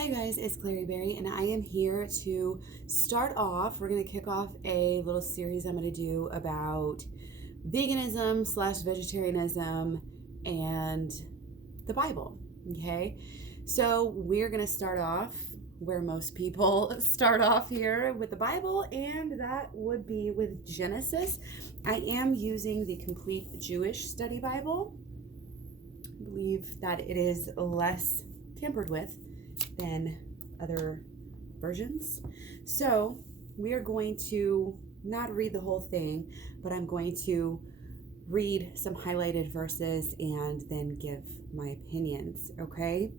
Hi guys, it's Clary Berry, and I am here to start off. We're going to kick off a little series I'm going to do about veganism slash vegetarianism and the Bible. Okay, so we're going to start off where most people start off here with the Bible, and that would be with Genesis. I am using the Complete Jewish Study Bible. I believe that it is less tampered with than other versions. So we are going to not read the whole thing, but I'm going to read some highlighted verses and then give my opinions, okay?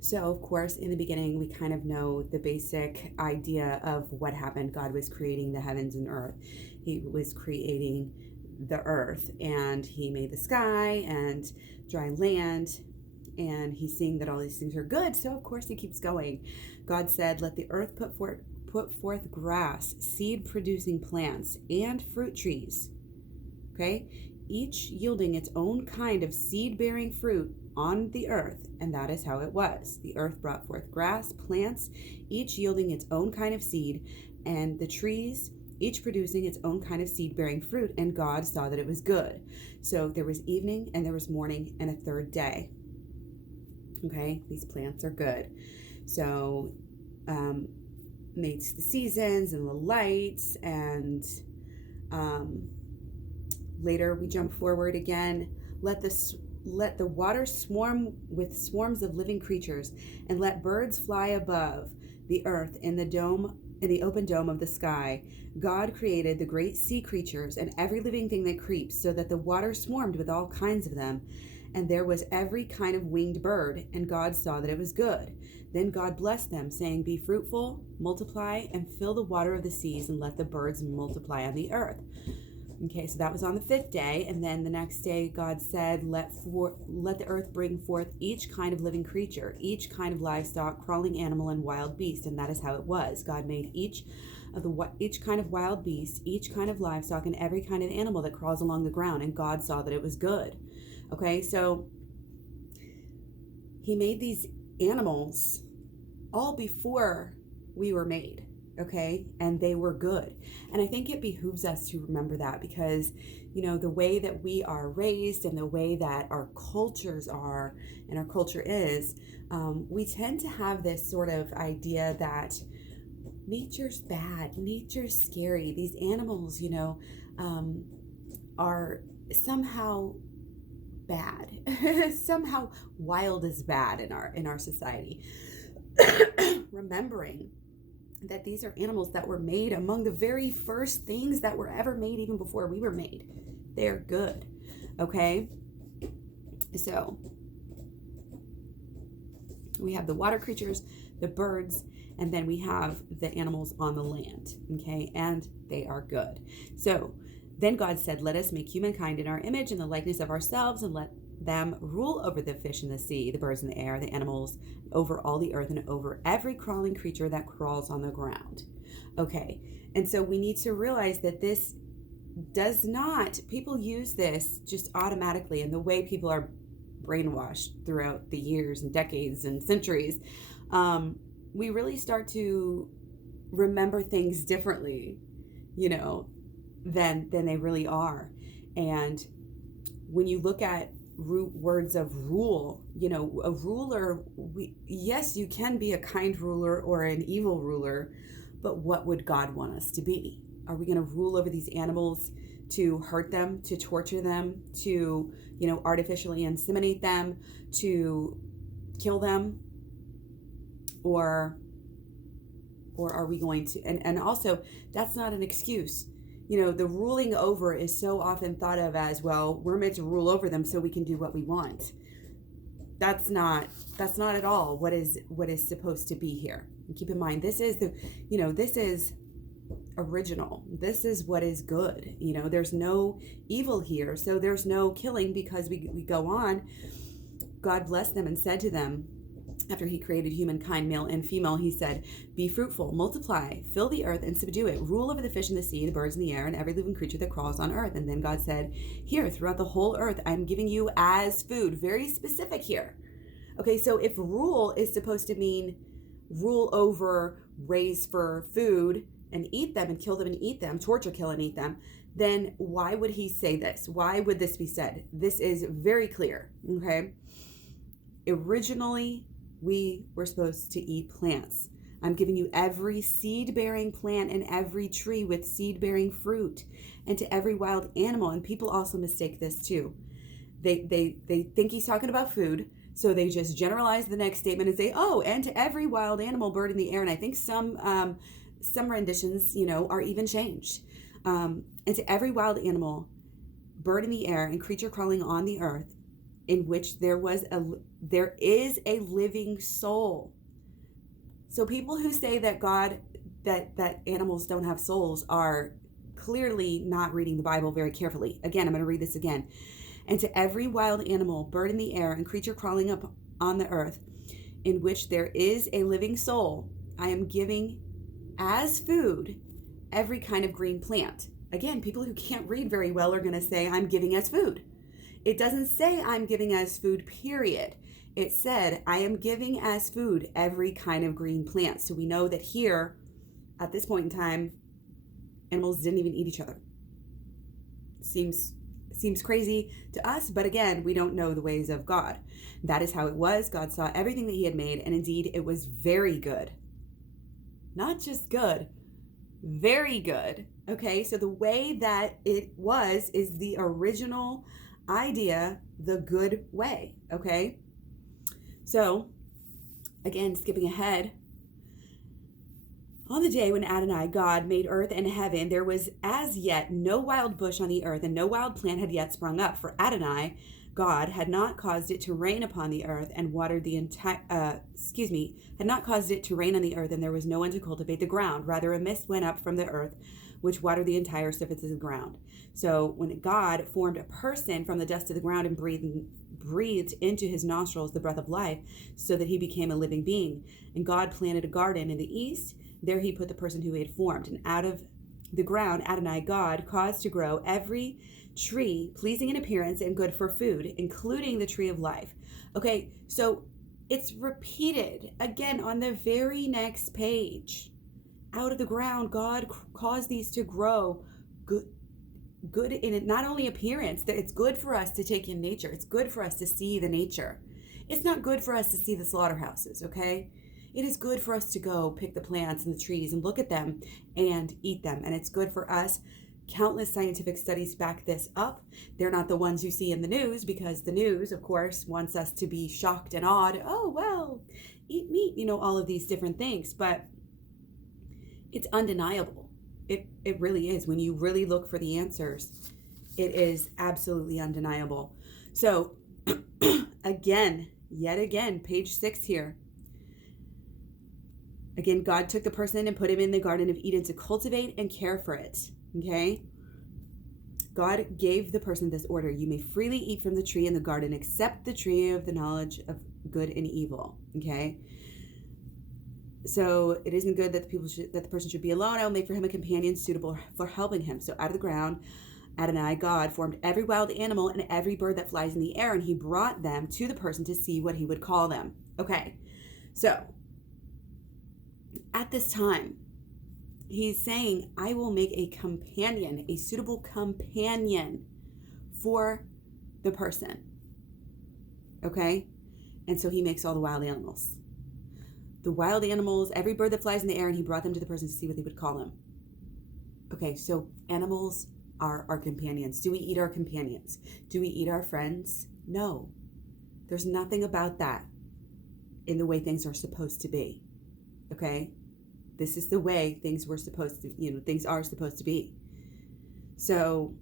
So, of course, in the beginning, we kind of know the basic idea of what happened. God was creating the heavens and earth. He was creating the earth, and he made the sky and dry land, and he's seeing that all these things are good, so of course he keeps going. God said, let the earth put forth grass, seed producing plants, and fruit trees, okay, each yielding its own kind of seed bearing fruit on the earth. And that is how it was. The earth brought forth grass, plants, each yielding its own kind of seed, and the trees, each producing its own kind of seed bearing fruit. And God saw that it was good. So there was evening and there was morning and a third day. Okay, these plants are good. So makes the seasons and the lights, and later we jump forward again. Let the water swarm with swarms of living creatures, and let birds fly above the earth in the open dome of the sky. God created the great sea creatures and every living thing that creeps, so that the water swarmed with all kinds of them. And there was every kind of winged bird, and God saw that it was good. Then God blessed them, saying, be fruitful, multiply, and fill the water of the seas, and let the birds multiply on the earth. Okay, so that was on the fifth day. And then the next day, God said, let the earth bring forth each kind of living creature, each kind of livestock, crawling animal, and wild beast. And that is how it was. God made each kind of wild beast, each kind of livestock, and every kind of animal that crawls along the ground. And God saw that it was good. Okay, so he made these animals all before we were made, okay? And they were good. And I think it behooves us to remember that, because, you know, the way that we are raised and the way that our cultures are and our culture is, we tend to have this sort of idea that nature's bad, nature's scary. These animals, you know, are somehow bad. Somehow wild is bad in our society. Remembering that these are animals that were made among the very first things that were ever made, even before we were made. They're good. Okay? So we have the water creatures, the birds, and then we have the animals on the land. Okay? And they are good. So then God said, let us make humankind in our image, in the likeness of ourselves, and let them rule over the fish in the sea, the birds in the air, the animals, over all the earth, and over every crawling creature that crawls on the ground. Okay, and so we need to realize that this does not, people use this just automatically, and the way people are brainwashed throughout the years and decades and centuries, we really start to remember things differently, you know, than they really are. And when you look at root words of rule, you know, a ruler, yes, you can be a kind ruler or an evil ruler, but what would God want us to be? Are we going to rule over these animals to hurt them, to torture them, to, you know, artificially inseminate them, to kill them? Or are we going to, and also, that's not an excuse. You know, the ruling over is so often thought of as, well, we're meant to rule over them so we can do what we want. That's not at all what is supposed to be here. And keep in mind, this is this is original. This is what is good. You know, there's no evil here. So there's no killing, because we go on. God blessed them and said to them, after he created humankind, male and female, he said, be fruitful, multiply, fill the earth and subdue it, rule over the fish in the sea, the birds in the air, and every living creature that crawls on earth. And then God said, here, throughout the whole earth, I'm giving you as food. Very specific here. Okay, so if rule is supposed to mean rule over, raise for food, and eat them and kill them and eat them, torture, kill, and eat them, then why would he say this? Why would this be said? This is very clear, okay? Originally, we were supposed to eat plants. I'm giving you every seed-bearing plant and every tree with seed-bearing fruit, and to every wild animal. And people also mistake this too. They think he's talking about food, so they just generalize the next statement and say, oh, and to every wild animal, bird in the air. And I think some renditions, are even changed. And to every wild animal, bird in the air, and creature crawling on the earth, in which there is a living soul. So people who say that that animals don't have souls are clearly not reading the Bible very carefully. Again, I'm going to read this again. And to every wild animal, bird in the air, and creature crawling up on the earth, in which there is a living soul, I am giving as food every kind of green plant. Again, people who can't read very well are going to say, I'm giving as food. It doesn't say I'm giving as food, period. It said, I am giving as food every kind of green plant. So we know that here, at this point in time, animals didn't even eat each other. Seems crazy to us, but again, we don't know the ways of God. That is how it was. God saw everything that he had made, and indeed, it was very good. Not just good, very good. Okay, so the way that it was is the original idea, the good way. Okay, so again, skipping ahead, on the day when Adonai, God, made earth and heaven, there was as yet no wild bush on the earth, and no wild plant had yet sprung up, for Adonai, God, had not caused it to rain upon the earth and watered the had not caused it to rain on the earth, and there was no one to cultivate the ground. Rather, a mist went up from the earth, which watered the entire surface of the ground. So when God formed a person from the dust of the ground and breathed into his nostrils the breath of life, so that he became a living being, and God planted a garden in the east. There he put the person who he had formed, and out of the ground Adonai, God, caused to grow every tree pleasing in appearance and good for food, including the tree of life. Okay, so it's repeated again on the very next page. Out of the ground, God caused these to grow good in it, not only appearance, that it's good for us to take in nature. It's good for us to see the nature. It's not good for us to see the slaughterhouses, okay? It is good for us to go pick the plants and the trees and look at them and eat them. And it's good for us. Countless scientific studies back this up. They're not the ones you see in the news, because the news, of course, wants us to be shocked and awed. Oh, well, eat meat, all of these different things. But it's undeniable. It really is. When you really look for the answers, it is absolutely undeniable. So yet again, page 6 here. Again, God took the person and put him in the Garden of Eden to cultivate and care for it. Okay? God gave the person this order: you may freely eat from the tree in the garden, except the tree of the knowledge of good and evil. Okay? So it isn't good that the person should be alone. I will make for him a companion suitable for helping him. So out of the ground, Adonai, God, formed every wild animal and every bird that flies in the air, and he brought them to the person to see what he would call them. Okay, so at this time, he's saying, I will make a companion, a suitable companion for the person. Okay? And so he makes all the wild animals. The wild animals, every bird that flies in the air, and he brought them to the person to see what they would call them. Okay, so animals are our companions. Do we eat our companions? Do we eat our friends? No. There's nothing about that in the way things are supposed to be. Okay? This is the way things are supposed to be. So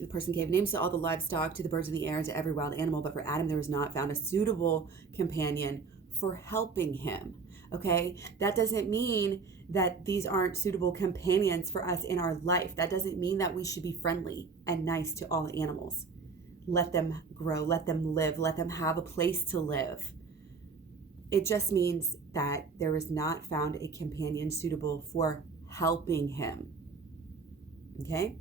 the person gave names to all the livestock, to the birds of the air, and to every wild animal. But for Adam, there was not found a suitable companion for helping him. Okay? That doesn't mean that these aren't suitable companions for us in our life. That doesn't mean that we should be friendly and nice to all animals. Let them grow, let them live, let them have a place to live. It just means that there is not found a companion suitable for helping him. Okay?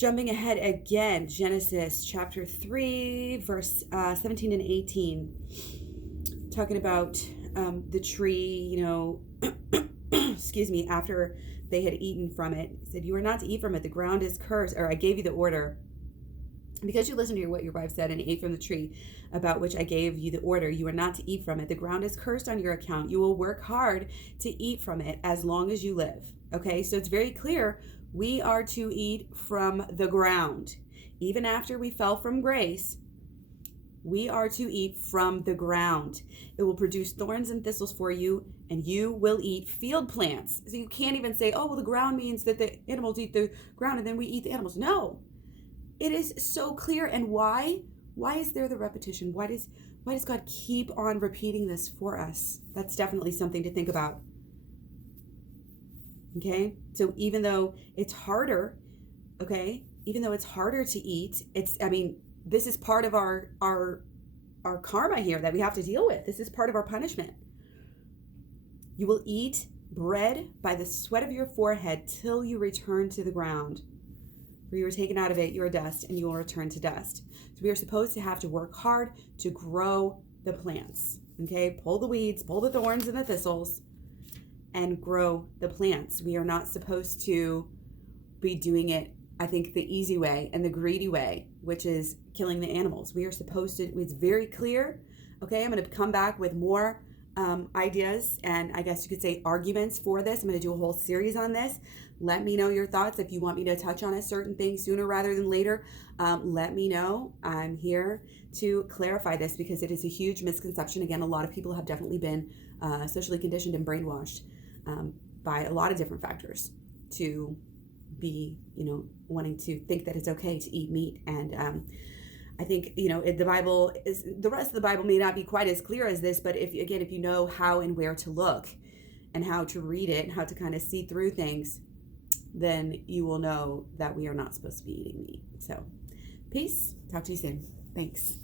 Jumping ahead again, Genesis chapter 3, verse 17 and 18, talking about the tree, excuse me, after they had eaten from it. He said, "You are not to eat from it. The ground is cursed," or I gave you the order. "Because you listened to what your wife said and ate from the tree about which I gave you the order, you are not to eat from it. The ground is cursed on your account. You will work hard to eat from it as long as you live." Okay, so it's very clear. We are to eat from the ground. Even after we fell from grace, we are to eat from the ground. It will produce thorns and thistles for you, and you will eat field plants. So you can't even say, "Oh, well, the ground means that the animals eat the ground and then we eat the animals." No, it is so clear. And why? Why is there the repetition? Why does God keep on repeating this for us? That's definitely something to think about. Okay, so even though it's harder, to eat, this is part of our karma here that we have to deal with. This is part of our punishment. "You will eat bread by the sweat of your forehead till you return to the ground. For you are taken out of it, you are dust, and you will return to dust." So we are supposed to have to work hard to grow the plants. Okay, pull the weeds, pull the thorns and the thistles, and grow the plants. We are not supposed to be doing it, I think, the easy way and the greedy way, which is killing the animals. We are supposed to, it's very clear. Okay, I'm going to come back with more ideas and I guess you could say arguments for this. I'm going to do a whole series on this. Let me know your thoughts. If you want me to touch on a certain thing sooner rather than later, let me know. I'm here to clarify this because it is a huge misconception. Again, a lot of people have definitely been socially conditioned and brainwashed by a lot of different factors to be, wanting to think that it's okay to eat meat. And I think, the Bible is, the rest of the Bible may not be quite as clear as this, but if you know how and where to look and how to read it and how to kind of see through things, then you will know that we are not supposed to be eating meat. So peace. Talk to you soon. Thanks.